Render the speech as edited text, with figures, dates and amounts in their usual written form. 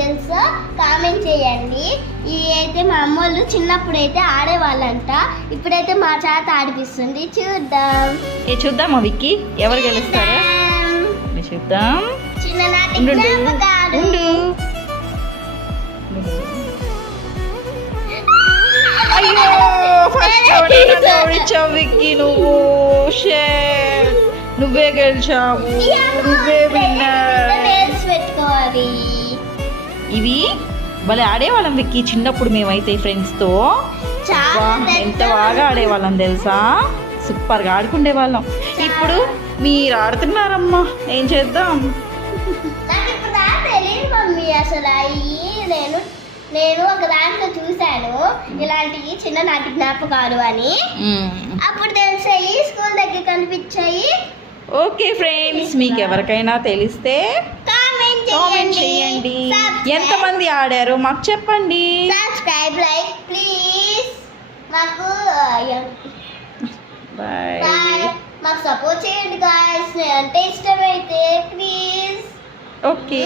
తెలుసో కామెంట్ చేయండి. ఇవి అయితే మా అమ్మోళ్ళు చిన్నప్పుడు అయితే ఆడేవాళ్ళంట, ఇప్పుడైతే మా చేత ఆడిపిస్తుంది. చూద్దాం. చూద్దామా విక్కీ ఎవరు గెలుస్తారో చూద్దాం. చిన్ననాటి జ్ఞాపకాలు. అయ్యో ఫస్ట్ ఓడించావు విక్కీ, నువ్వు నువ్వే గెలిచావు, నువ్వే విన్నర్. పెట్టుకోవాలి. ఇవి భలే ఆడేవాళ్ళం విక్కీ చిన్నప్పుడు మేమైతే ఫ్రెండ్స్తో ఎంత బాగా ఆడేవాళ్ళం తెలుసా, సూపర్గా ఆడుకునే వాళ్ళం. ఇప్పుడు మీరు ఆడుతున్నారమ్మా, ఏం చేద్దాం. నాకు ఇప్పుడు తెలియదు మమ్మీ, అసలు అయ్యి నేను ఒక దాంట్లో చూశాను ఇలాంటివి చిన్ననాటి జ్ఞాపకాలు అని, అప్పుడు తెలిసాయి, స్కూల్ దగ్గర కనిపించాయి. ఓకే ఫ్రెండ్స్, మీకు ఎవరికైనా తెలిస్తే కామెంట్ చేయండి. ఎంతమంది ఆడారు మాకు చెప్పండి. Subscribe, like please. మాకు బాయ్. మాకు సపోర్ట్ చేయండి గాయ్స్, అంటే ఇష్టమైతే ప్లీజ్. ఓకే.